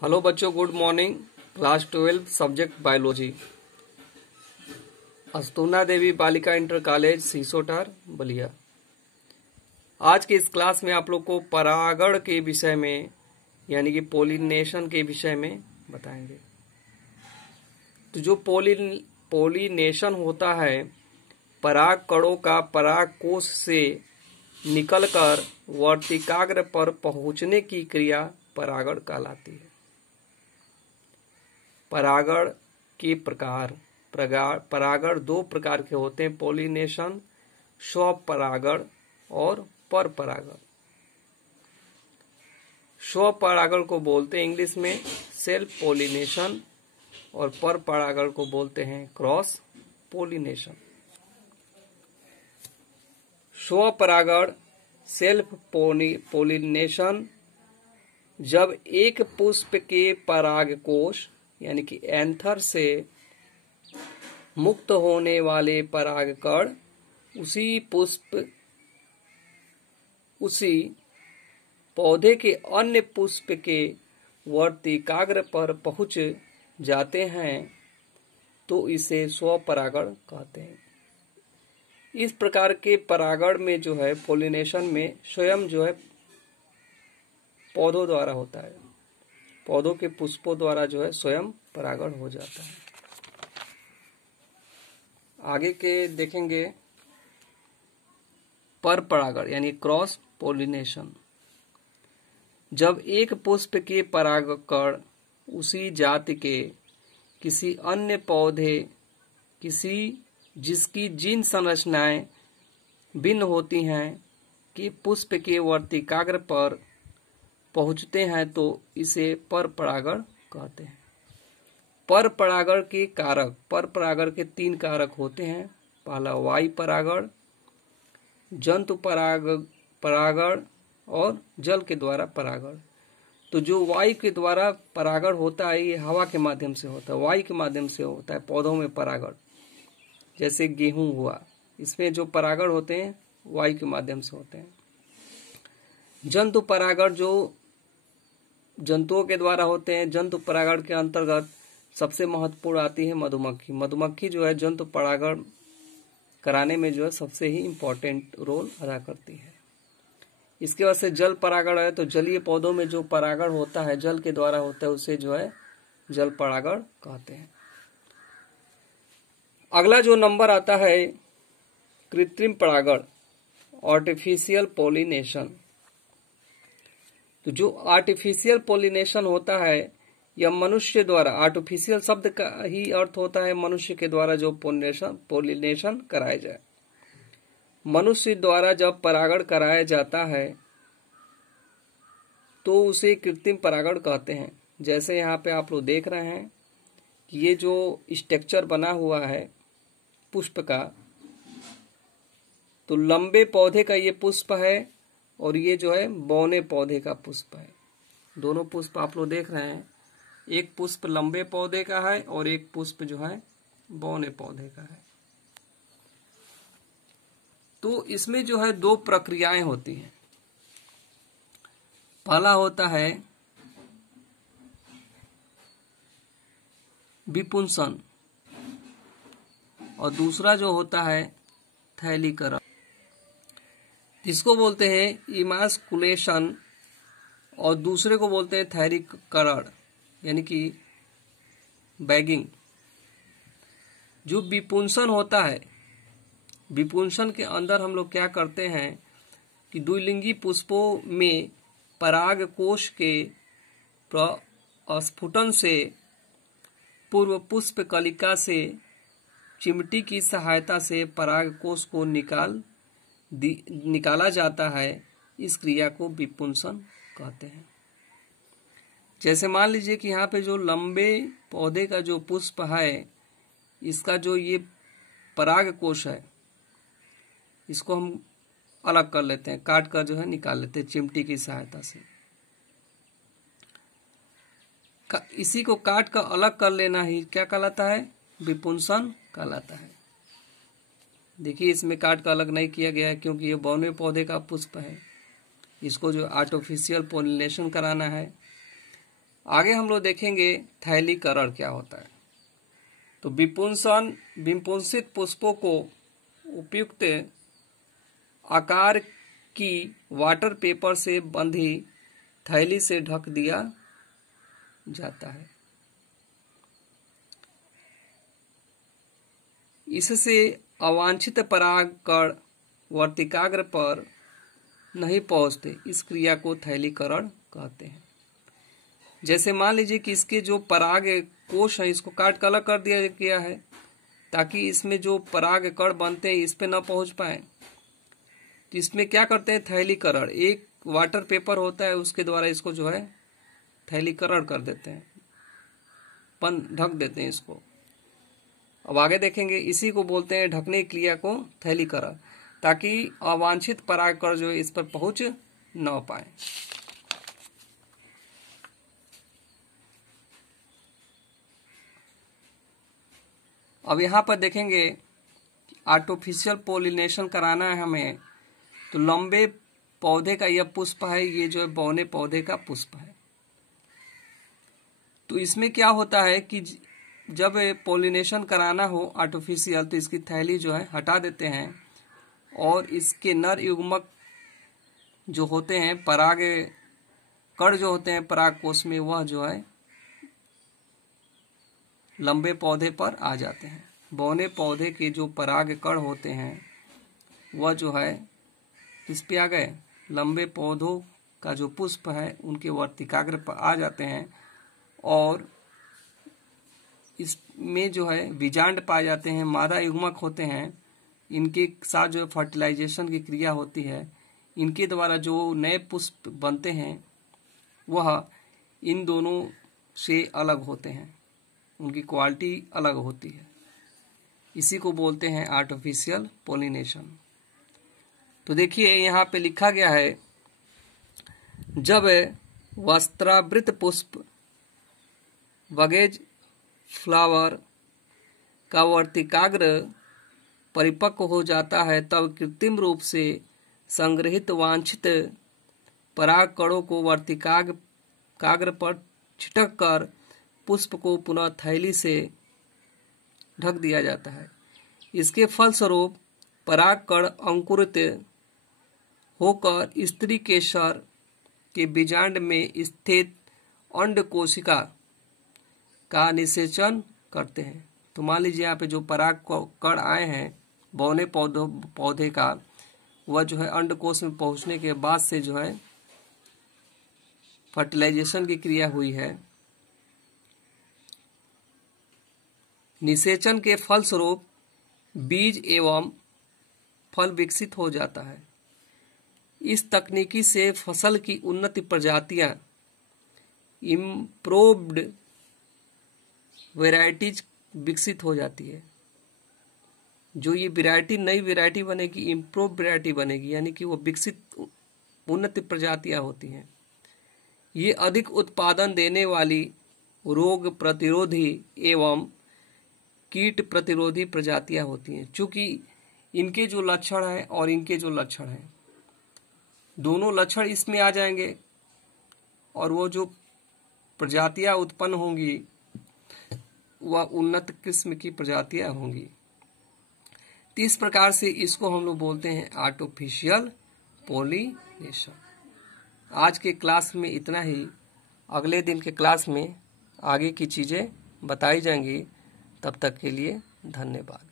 Hello बच्चों, good morning. Class 12 subject biology, Astuna Devi Balika inter college सीसोटार Ballia. आज के इस क्लास में आप लोग को परागण के विषय में यानी कि पोलिनेशन के विषय में बताएंगे। तो जो पोलिनेशन होता है, पराग कणों का पराग कोश से निकलकर वर्तिकाग्र पर पहुंचने की क्रिया परागण कहलाती है। परागण के प्रकार, परागण दो प्रकार के होते हैं, पोलिनेशन, स्वपरागण और परपरागण। स्वपरागण को बोलते हैं इंग्लिश में सेल्फ पोलिनेशन और परपरागण को बोलते हैं क्रॉस पोलिनेशन। स्वपरागण सेल्फ पोलिनेशन जब एक पुष्प के परागकोश यानी कि एंथर से मुक्त होने वाले परागकण उसी पौधे के अन्य पुष्प के वर्तिकाग्र पर पहुंच जाते हैं तो इसे स्वपरागण कहते हैं। इस प्रकार के परागण में जो है पोलिनेशन में स्वयं जो है पौधों द्वारा होता है, पौधों के पुष्पों द्वारा जो है स्वयं परागण हो जाता है। आगे के देखेंगे परपरागण यानी क्रॉस पोलिनेशन। जब एक पुष्प के परागकण उसी जाति के किसी अन्य पौधे जिसकी जीन संरचनाएं भिन्न होती हैं कि पुष्प के वर्तिकाग्र पर पहुंचते हैं तो इसे परपरागण कहते हैं। परपरागण के कारक, परपरागण के 3 कारक होते हैं। पहला वायु परागण, जंतु परागण और जल के द्वारा परागण। तो जो वायु के द्वारा परागण होता है ये हवा के माध्यम से होता है, वायु के माध्यम से होता है पौधों में परागण। जैसे गेहूं हुआ, इसमें जो परागण होते हैं वायु के माध्यम से होते हैं। जंतु परागण जो जंतुओं के द्वारा होते हैं। जंतु परागण के अंतर्गत सबसे महत्वपूर्ण आती है मधुमक्खी। मधुमक्खी जो है जंतु परागण कराने में जो है सबसे ही इम्पोर्टेंट रोल अदा करती है। इसके बाद से जल परागण है, तो जलीय पौधों में जो परागण होता है जल के द्वारा होता है उसे जो है जल परागण कहते हैं। अगला जो नंबर आता है कृत्रिम परागण, आर्टिफिशियल पोलिनेशन। तो जो आर्टिफिशियल पोलिनेशन होता है यह मनुष्य द्वारा, आर्टिफिशियल शब्द का ही अर्थ होता है मनुष्य के द्वारा जो पोलिनेशन कराया जाए। मनुष्य द्वारा जब परागण कराया जाता है तो उसे कृत्रिम परागण कहते हैं। जैसे यहाँ पे आप लोग देख रहे हैं कि ये जो स्ट्रक्चर बना हुआ है पुष्प का, तो लंबे पौधे का ये पुष्प है और ये जो है बौने पौधे का पुष्प है। दोनों पुष्प आप लोग देख रहे हैं, एक पुष्प लंबे पौधे का है और एक पुष्प जो है बौने पौधे का है। तो इसमें जो है 2 प्रक्रियाएं होती हैं। पहला होता है विपुंसन और दूसरा जो होता है थैलीकरण, जिसको बोलते हैं इमास्कुलेशन और दूसरे को बोलते हैं थैलीकरण यानी कि बैगिंग। जो विपुंसन होता है, विपुंसन के अंदर हम लोग क्या करते हैं कि द्विलिंगी पुष्पों में पराग कोश के प्रस्फुटन से पूर्व पुष्प कलिका से चिमटी की सहायता से पराग कोश को निकाला जाता है। इस क्रिया को विपुंसन कहते हैं। जैसे मान लीजिए कि यहाँ पे जो लंबे पौधे का जो पुष्प है, इसका जो ये पराग कोश है इसको हम अलग कर लेते हैं, काट कर जो है निकाल लेते हैं चिमटी की सहायता से। इसी को काट कर अलग कर लेना ही क्या कहलाता है? विपुंसन कहलाता है। देखिए इसमें काट कर अलग नहीं किया गया है क्योंकि ये बौने पौधे का पुष्प है। इसको जो आर्टिफिशियल पोलिनेशन कराना है। आगे हम लोग देखेंगे थैलीकरण क्या होता है। तो विपुंसित पुष्पों को उपयुक्त आकार की वाटर पेपर से बंधी थैली से ढक दिया जाता है। इससे अवांछित परागकण वर्तिकाग्र पर नहीं पहुंचते। इस क्रिया को थैलीकरण कहते हैं। जैसे मान लीजिए कि इसके जो पराग कोश है इसको काट कर अलग कर दिया गया है ताकि इसमें जो पराग कण बनते हैं इस पे न पहुंच पाए। तो इसमें क्या करते हैं, थैलीकरण, एक वाटर पेपर होता है उसके द्वारा इसको जो है थैलीकरण कर देते हैं, ढक देते हैं इसको। अब आगे देखेंगे, इसी को बोलते हैं ढकने की क्रिया को थैलीकरण, ताकि अवांछित परागकण जो है इस पर पहुंच न पाए। अब यहाँ पर देखेंगे आर्टिफिशियल पोलिनेशन कराना है हमें, तो लंबे पौधे का यह पुष्प है, ये जो है बौने पौधे का पुष्प है। तो इसमें क्या होता है कि जब पोलिनेशन कराना हो आर्टिफिशियल तो इसकी थैली जो है हटा देते हैं और इसके नर युग्मक जो होते हैं, पराग कण जो होते हैं पराग कोश में, वह जो है लंबे पौधे पर आ जाते हैं। बौने पौधे के जो पराग कण होते हैं वह जो है किस पे आ गए, लंबे पौधों का जो पुष्प है उनके वर्तिकाग्र पर आ जाते हैं और इसमें जो है बीजांड पाए जाते हैं, मादा युग्मक होते हैं। इनके साथ जो फर्टिलाइजेशन की क्रिया होती है, इनके द्वारा जो नए पुष्प बनते हैं वह इन दोनों से अलग होते हैं, उनकी क्वालिटी अलग होती है। इसी को बोलते हैं आर्टिफिशियल पोलिनेशन। तो देखिए यहाँ पे लिखा गया है, जब वस्त्रावृत पुष्प बगेज फ्लावर का वर्तिकाग्र परिपक्व हो जाता है तब कृत्रिम रूप से संग्रहित वांछित पराग कणों को वर्तिकाग्र पर छिटक कर पुष्प को पुनः थैली से ढक दिया जाता है। इसके फलस्वरूप पराग कण अंकुरित होकर स्त्री केसर के बीजांड में स्थित अंड कोशिका का निषेचन करते हैं। तो मान लीजिए यहाँ पे जो पराग कण आए हैं बौने पौधे का, वह जो है अंडकोश में पहुंचने के बाद से जो है फर्टिलाइजेशन की क्रिया हुई है, निषेचन के फलस्वरूप बीज एवं फल विकसित हो जाता है। इस तकनीकी से फसल की उन्नत प्रजातियां, इम्प्रूव्ड वैरायटीज विकसित हो जाती है। जो ये वैरायटी, नई वैरायटी बनेगी, इम्प्रूव वैरायटी बनेगी, यानी कि वो विकसित उन्नत प्रजातियां होती हैं। ये अधिक उत्पादन देने वाली, रोग प्रतिरोधी एवं कीट प्रतिरोधी प्रजातियां होती हैं। चूंकि इनके जो लक्षण हैं और इनके जो लक्षण हैं, दोनों लक्षण इसमें आ जाएंगे और वो जो प्रजातियां उत्पन्न होंगी वह उन्नत किस्म की प्रजातियां होंगी। तो इस प्रकार से इसको हम लोग बोलते हैं आर्टिफिशियल पोलिनेशन। आज के क्लास में इतना ही। अगले दिन के क्लास में आगे की चीजें बताई जाएंगी। तब तक के लिए धन्यवाद।